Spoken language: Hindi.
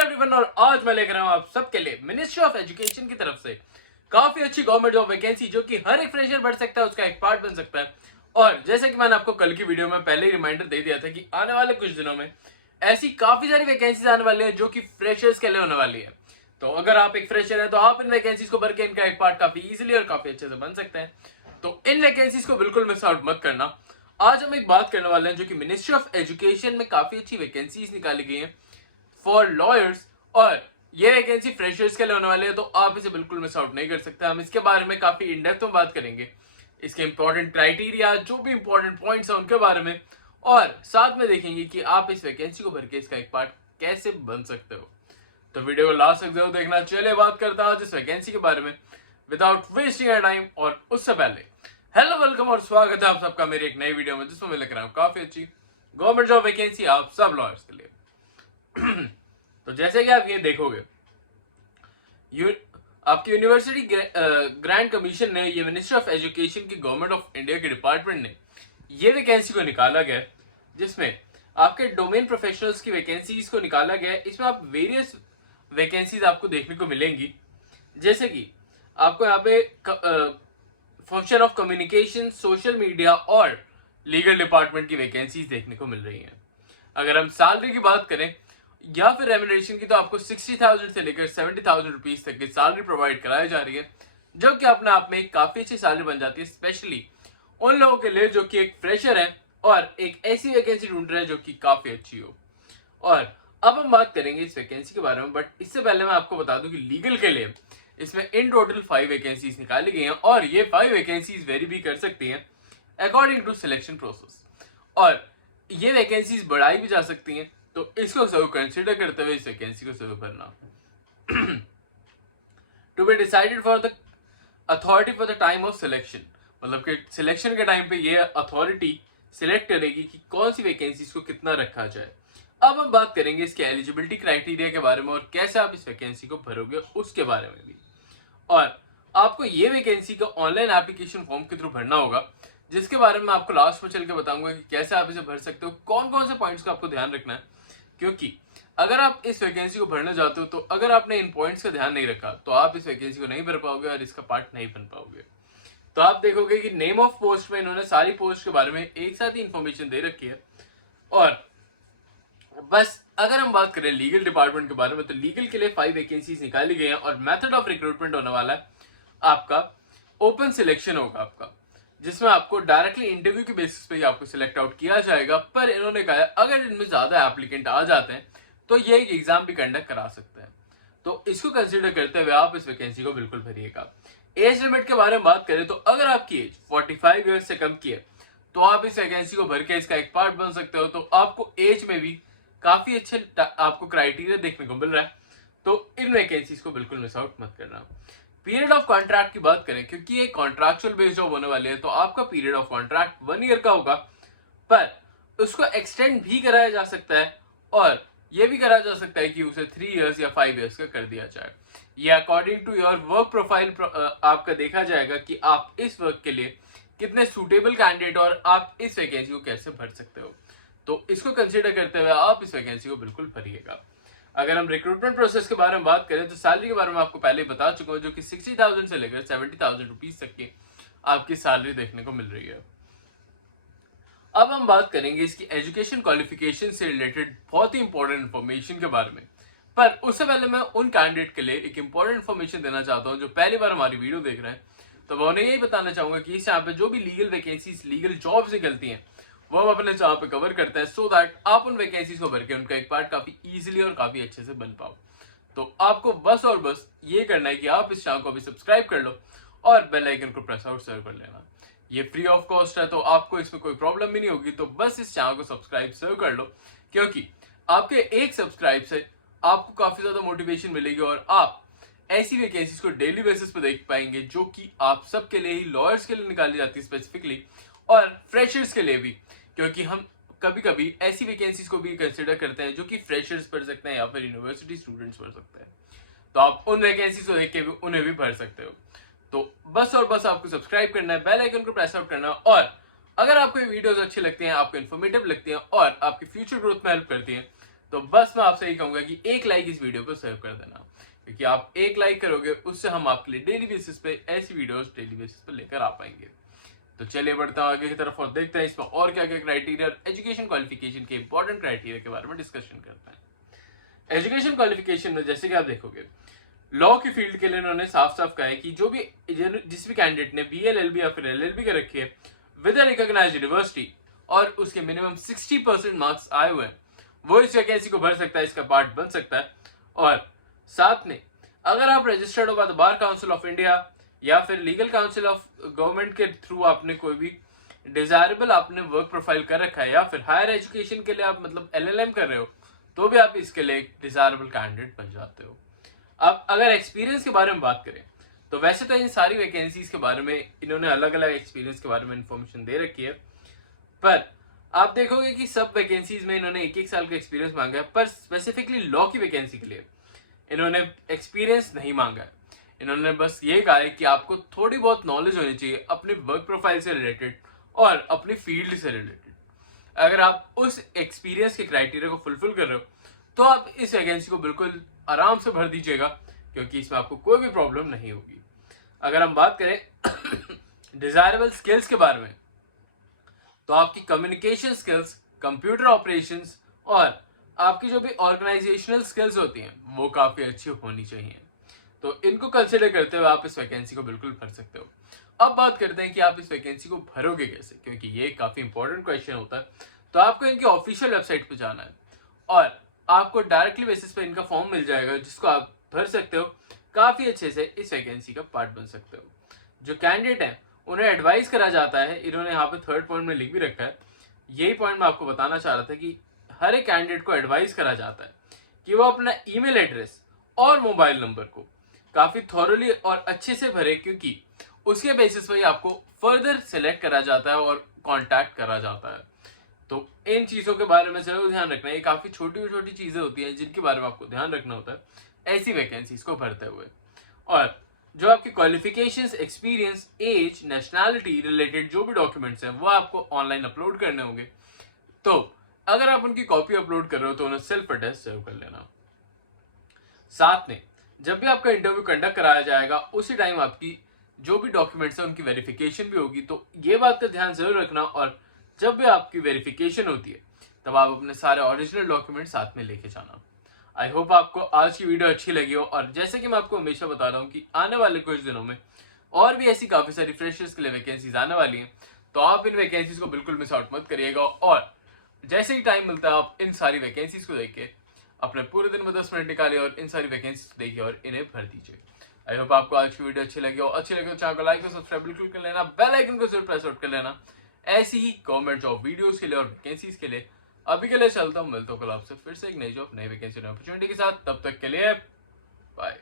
एवरीवन और आज मैं लेकर आया हूं आप सबके लिए मिनिस्ट्री ऑफ एजुकेशन की तरफ से काफी अच्छी गवर्नमेंट जॉब वैकेंसी जो कि हर एक फ्रेशर बढ़ सकता है, उसका एक पार्ट बन सकता है। और जैसे कि मैंने आपको कल की वीडियो में पहले ही रिमाइंडर दे दिया था कि आने वाले कुछ दिनों में ऐसी काफी सारी वैकेंसीज आने वाली है जो कि फ्रेशर्स के लिए होने वाली है। तो अगर आप एक फ्रेशर है तो आप इन वैकेंसीज को भर के इनका एक पार्ट काफी इजीली और काफी अच्छे से बन सकते हैं। तो इन वैकेंसीज को बिल्कुल मिस आउट मत करना। आज हम एक बात करने वाले हैं जो कि मिनिस्ट्री ऑफ एजुकेशन में काफी अच्छी वैकेंसीज निकाली गई हैं फॉर लॉयर्स, और ये वैकेंसी फ्रेशर्स के लिए होने वाली है, तो आप इसे बिल्कुल मिस आउट नहीं कर सकते। हम इसके बारे में काफी इन डेप्थ में बात करेंगे, इसके इंपॉर्टेंट क्राइटेरिया, जो भी इंपॉर्टेंट पॉइंट्स हैं उनके बारे में, और साथ में देखेंगे कि आप इस वैकेंसी को भर के इसका एक पार्ट कैसे बन सकते हो। तो वीडियो को लास्ट तक जरूर देखना। चलिए बात करता हूं इस वैकेंसी के बारे में विदाउट वेस्टिंग टाइम। और उससे पहले हेलो, वेलकम और स्वागत है आप सबका मेरी एक नई वीडियो में, जिसमें मैं लेकर आया हूं काफी अच्छी गवर्नमेंट जॉब वैकेंसी आप सब लॉयर्स के लिए। तो जैसे कि आप ये देखोगे, आपकी यूनिवर्सिटी ग्रांट कमीशन ने, ये मिनिस्ट्री ऑफ एजुकेशन की गवर्नमेंट ऑफ इंडिया के डिपार्टमेंट ने ये वैकेंसी को निकाला गया, जिसमें आपके डोमेन प्रोफेशनल्स की वैकेंसीज को निकाला गया। इसमें आप वेरियस वैकेंसीज आपको देखने को मिलेंगी, जैसे कि आपको यहाँ पे function of communication, social media और लीगल डिपार्टमेंट की वैकेंसीज देखने को मिल रही हैं। अगर हम सैलरी की बात करें या फिर रेम्युनरेशन की, तो आपको 60,000 से लेकर 70,000 रुपीज तक की सैलरी प्रोवाइड कराई जा रही है, जो कि अपने आप में एक काफी अच्छी सैलरी बन जाती है, स्पेशली उन लोगों के लिए जो कि एक फ्रेशर है और एक ऐसी वैकेंसी ढूंढ रहे हैं जो कि काफी अच्छी हो। और अब हम बात करेंगे इस वैकेंसी के बारे में, बट इससे पहले मैं आपको बता दूं कि लीगल के लिए इसमें इन टोटल 5 वैकेंसीज निकाली गई हैं, और ये 5 वैकेंसीज वेरी भी कर सकती हैं अकॉर्डिंग टू सिलेक्शन प्रोसेस, और ये वैकेंसीज बढ़ाई भी जा सकती हैं। तो इसको जरूर कंसिडर करते हुए इस वैकेंसी को जरूर भरना। To be decided for the authority for the time of selection, मतलब कि सिलेक्शन के टाइम पे ये अथॉरिटी सिलेक्ट करेगी कि कौन सी वैकेंसीज को कितना रखा जाए। अब हम बात करेंगे इसके एलिजिबिलिटी क्राइटेरिया के बारे में और कैसे आप इस वैकेंसी को भरोगे उसके बारे में भी। और आपको ये वैकेंसी का ऑनलाइन एप्लीकेशन फॉर्म के थ्रू भरना होगा, जिसके बारे में आपको लास्ट में चल के बताऊंगा कि कैसे आप इसे भर सकते हो, कौन कौन से पॉइंट्स का आपको ध्यान रखना है। क्योंकि अगर आप इस वैकेंसी को भरने जाते हो तो अगर आपने इन पॉइंट्स का ध्यान नहीं रखा तो आप इस वैकेंसी को नहीं भर पाओगे और इसका पार्ट नहीं बन पाओगे। तो आप देखोगे कि नेम ऑफ पोस्ट में इन्होंने सारी पोस्ट के बारे में एक साथ ही इंफॉर्मेशन दे रखी है। और बस अगर हम बात करें लीगल डिपार्टमेंट के बारे में, तो लीगल के लिए 5 वैकेंसीज निकाली गई हैं, और मेथड ऑफ रिक्रूटमेंट होने वाला है आपका ओपन सिलेक्शन होगा आपका, जिसमें आपको डायरेक्टली इंटरव्यू के बेसिस पे ही आपको सिलेक्ट आउट किया जाएगा। पर इन्होंने कहा है अगर इनमें ज्यादा एप्लीकेंट आ जाते हैं तो ये एक एग्जाम भी कंडक्ट करा सकते हैं। तो इसको कंसिडर करते हुए आप इस वैकेंसी को बिल्कुल भरिएगा। एज लिमिट के बारे में बात करें तो अगर आपकी एज 45 ईयर्स से कम की है तो आप इस वैकेंसी को भर के इसका एक पार्ट बन सकते हो। तो आपको एज में भी काफी अच्छे आपको क्राइटेरिया देखने को मिल रहा है, तो इन वैकेंसीज को बिल्कुल मिस आउट मत करना। पीरियड ऑफ कॉन्ट्रैक्ट की बात करें, क्योंकि ये कॉन्ट्रैक्चुअल बेस्ड जॉब होने वाली है, तो आपका पीरियड ऑफ कॉन्ट्रैक्ट 1 ईयर का होगा, पर उसको एक्सटेंड भी कराया जा सकता है, और यह भी करा जा सकता है कि उसे 3 इयर्स या 5 इयर्स का कर दिया जाए। ये according to your work profile आपका देखा जाएगा कि आप इस वर्क के लिए कितने सूटेबल कैंडिडेट और आप इस वैकेंसी को कैसे भर सकते हो। तो इसको कंसिडर करते हुए आप इस वैकेंसी को बिल्कुल भरिएगा। अगर हम रिक्रूटमेंट प्रोसेस के बारे में बात करें तो सैलरी के बारे में आपको पहले ही बता चुका हूं, जो कि 60,000 से लेकर 70,000 रुपीज तक की आपकी सैलरी देखने को मिल रही है। अब हम बात करेंगे इसकी एजुकेशन क्वालिफिकेशन से रिलेटेड बहुत ही इंपॉर्टेंट इन्फॉर्मेशन के बारे में। पर उससे पहले मैं उन कैंडिडेट के लिए एक इंपॉर्टेंट इन्फॉर्मेशन देना चाहता हूं जो पहली बार हमारी वीडियो देख रहे हैं। तो मैं उन्हें यही बताना चाहूंगा कि इस यहाँ पे जो भी लीगल वैकेंसीज, लीगल जॉब्स निकलती हैं, वो हम अपने चैनल पे कवर करते हैं, सो दैट आप उन वैकेंसीज को भर के उनका एक पार्ट काफी इजीली और काफी अच्छे से बन पाओ। तो आपको बस और बस ये करना है कि आप इस चैनल को अभी सब्सक्राइब कर लो और बेल आइकन को प्रेस आउट जरूर कर लेना। ये फ्री ऑफ कॉस्ट है, तो आपको इसमें कोई प्रॉब्लम भी नहीं होगी। तो बस इस चैनल को सब्सक्राइब जरूर कर लो, क्योंकि आपके एक सब्सक्राइब से आपको काफी ज्यादा मोटिवेशन मिलेगी और आप ऐसी वैकेंसीज को डेली बेसिस पे देख पाएंगे जो कि आप सबके लिए ही, लॉयर्स के लिए निकाली जाती है स्पेसिफिकली, और फ्रेशर्स के लिए भी, क्योंकि हम कभी कभी ऐसी वैकेंसीज को भी कंसिडर करते हैं जो कि फ्रेशर्स पढ़ सकते हैं या फिर यूनिवर्सिटी स्टूडेंट्स पढ़ सकते हैं। तो आप उन वैकेंसीज को देख के भी उन्हें भी भर सकते हो। तो बस और बस आपको सब्सक्राइब करना है, बेल आइकन को प्रेस आउट करना है, और अगर आपको ये वीडियोस अच्छी लगती हैं, आपको इन्फॉर्मेटिव लगती हैं और आपकी फ्यूचर ग्रोथ में हेल्प करती हैं, तो बस मैं आपसे यही कहूंगा कि एक लाइक इस वीडियो को सेव कर देना, क्योंकि आप एक लाइक करोगे उससे हम आपके लिए डेली बेसिस पे ऐसी वीडियोस डेली बेसिस पे लेकर आ पाएंगे। तो चलिए बढ़ते हैं आगे की तरफ और देखते हैं इसमें और क्या क्या क्राइटेरिया, एजुकेशन क्वालिफिकेशन के इंपॉर्टेंट क्राइटेरिया के बारे में डिस्कशन करते हैं। एजुकेशन क्वालिफिकेशन में जैसे कि आप देखोगे, लॉ की फील्ड के लिए उन्होंने साफ साफ कहा है कि जिस भी कैंडिडेट ने BA LLB या फिर LLB कर रखी है विद अ रिकॉग्नाइज्ड यूनिवर्सिटी और उसके मिनिमम 60% मार्क्स आए हुए हैं, वो इस वैकेंसी को भर सकता है, इसका पार्ट बन सकता है। और साथ में अगर आप रजिस्टर्ड हो by the bar council of India या फिर लीगल काउंसिल ऑफ गवर्नमेंट के थ्रू आपने कोई भी डिजायरेबल आपने वर्क प्रोफाइल कर रखा है या फिर हायर एजुकेशन के लिए आप मतलब LLM कर रहे हो, तो भी आप इसके लिए एक डिजायरेबल कैंडिडेट बन जाते हो। अब अगर एक्सपीरियंस के बारे में बात करें तो वैसे तो इन सारी वैकेंसीज के बारे में इन्होंने अलग अलग एक्सपीरियंस के बारे में इंफॉर्मेशन दे रखी है, पर आप देखोगे कि सब वैकेंसीज में इन्होंने एक साल का एक्सपीरियंस मांगा है, पर स्पेसिफिकली लॉ की वैकेंसी के लिए इन्होंने एक्सपीरियंस नहीं मांगा है। इन्होंने बस ये कहा है कि आपको थोड़ी बहुत नॉलेज होनी चाहिए अपनी वर्क प्रोफाइल से रिलेटेड और अपनी फील्ड से रिलेटेड। अगर आप उस एक्सपीरियंस के क्राइटेरिया को फुलफिल कर रहे हो तो आप इस वैकेंसी को बिल्कुल आराम से भर दीजिएगा, क्योंकि इसमें आपको कोई भी प्रॉब्लम नहीं होगी। अगर हम बात करें डिजायरेबल स्किल्स के बारे में, तो आपकी कम्युनिकेशन स्किल्स, कंप्यूटर ऑपरेशंस और आपकी जो भी ऑर्गेनाइजेशनल स्किल्स होती हैं वो काफ़ी अच्छी होनी चाहिए। तो इनको कंसिडर करते हुए आप इस वैकेंसी को बिल्कुल भर सकते हो। अब बात करते हैं कि आप इस वैकेंसी को भरोगे कैसे, क्योंकि ये काफ़ी इंपॉर्टेंट क्वेश्चन होता है। तो आपको इनकी ऑफिशियल वेबसाइट पर जाना है और आपको डायरेक्टली बेसिस पे इनका फॉर्म मिल जाएगा जिसको आप भर सकते हो, काफ़ी अच्छे से इस वैकेंसी का पार्ट बन सकते हो। जो कैंडिडेट हैं उन्हें एडवाइस करा जाता है, इन्होंने यहाँ पे थर्ड पॉइंट में लिख भी रखा है, यही पॉइंट मैं आपको बताना चाह रहा था कि हर एक कैंडिडेट को एडवाइस करा जाता है कि वो अपना ईमेल एड्रेस और मोबाइल नंबर को काफ़ी थॉरली और अच्छे से भरे, क्योंकि उसके बेसिस पर ही आपको फर्दर सेलेक्ट करा जाता है और कॉन्टैक्ट करा जाता है। तो इन चीज़ों के बारे में जरूर ध्यान रखना है, ये काफ़ी छोटी छोटी चीज़ें होती हैं जिनके बारे में आपको ध्यान रखना होता है ऐसी वैकेंसीज को भरते हुए। और जो आपकी qualifications, experience, age, nationality related जो भी डॉक्यूमेंट्स हैं वो आपको ऑनलाइन अपलोड करने होंगे। तो अगर आप उनकी कॉपी अपलोड कर रहे हो तो उन्हें सेल्फ अटेस्ट जरूर कर लेना। साथ में जब भी आपका इंटरव्यू कंडक्ट कराया जाएगा उसी टाइम आपकी जो भी डॉक्यूमेंट्स है उनकी वेरिफिकेशन भी होगी, तो ये बात का ध्यान जरूर रखना। और जब भी आपकी वेरिफिकेशन होती है तब आप अपने सारे ओरिजिनल डॉक्यूमेंट साथ में लेके जाना। आई होप आपको आज की वीडियो अच्छी लगी हो, और जैसे कि मैं आपको हमेशा बता रहा हूँ कि आने वाले कुछ दिनों में और भी ऐसी काफ़ी सारी फ्रेशर्स के लिए वैकेंसीज आने वाली हैं, तो आप इन वैकेंसीज को बिल्कुल मिस आउट मत करिएगा। और जैसे ही टाइम मिलता है आप इन सारी वैकेंसीज को देख के अपने पूरे दिन में 10 मिनट निकालिए और इन सारी वैकेंसीज देखिए और इन्हें भर दीजिए। आई होप आपको आज की वीडियो अच्छी लगी हो। अच्छी लगे तो चैनल को लाइक और सब्सक्राइब बिल्कुल कर लेना, बेल आइकन को जरूर प्रेस आउट कर लेना ऐसी ही गवर्नमेंट जॉब वीडियोस के लिए और वैकेंसीज के लिए। अभी के लिए चलता हूँ, मिलता हूँ कल आपसे फिर से एक नई जॉब, नई वैकेंसी, नई अपॉर्चुनिटी के साथ। तब तक के लिए बाय।